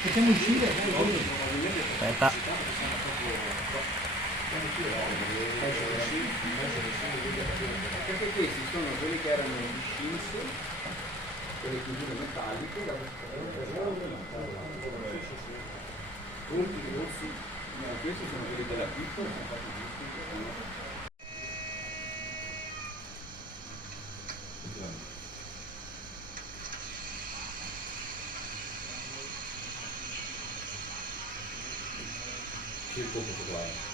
Facciamo uscire? Aspetta. Perché questi sono quelli che erano gli Shins, quelle chiusure metalliche, punti grossi, questi sono quelli della piccola, sono fatti giusti. Circo popolare.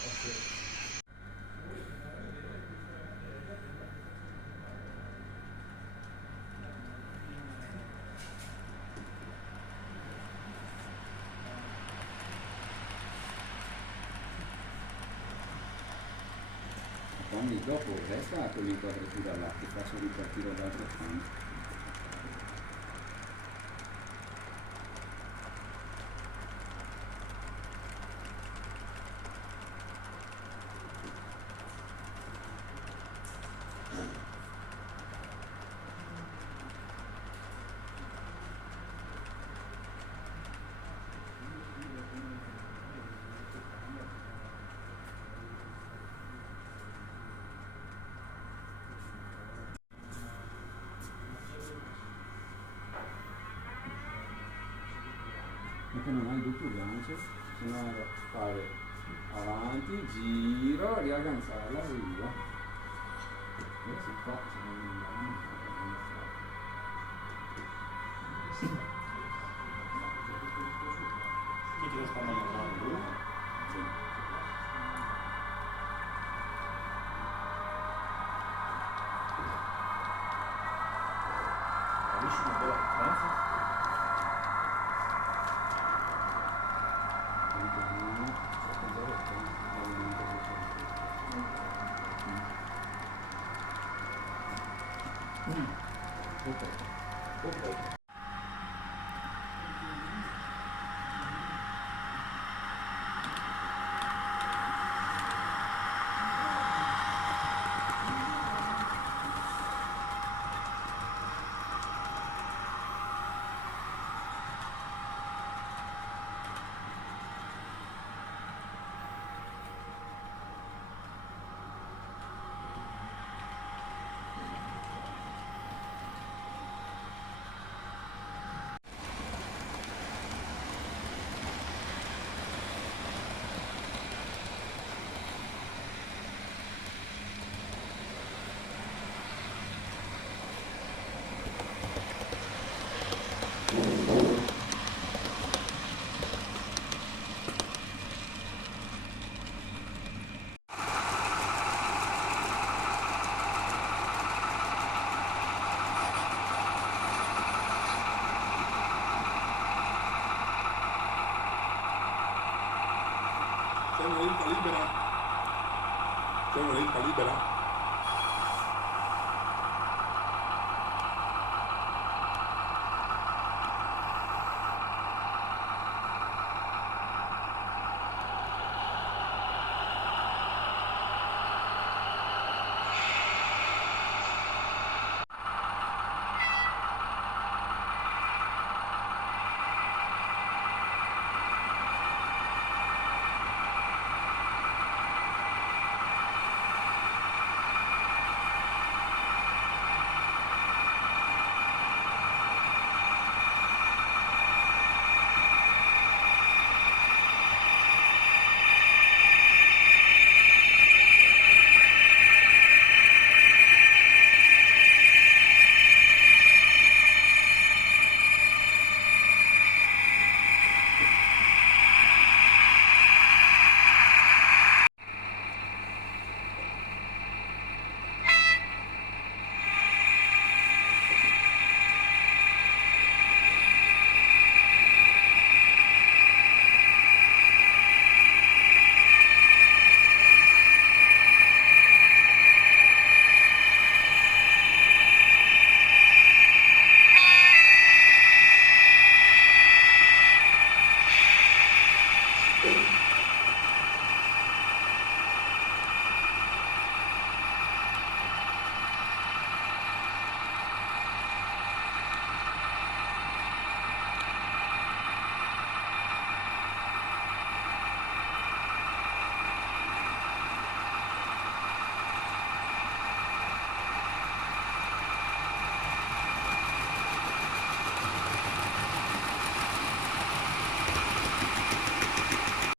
Quando dopo resta con l'inquadratura là che faccio ripartire l'altro fondo. Perché non hai il doppio gancio, se no era fare avanti, giro, riagganciarla e via. E si fa, se non andiamo, Chi ti risponde a lui? sì. Capisci una bella differenza? C'è una lenta libera? C'è una lenta libera?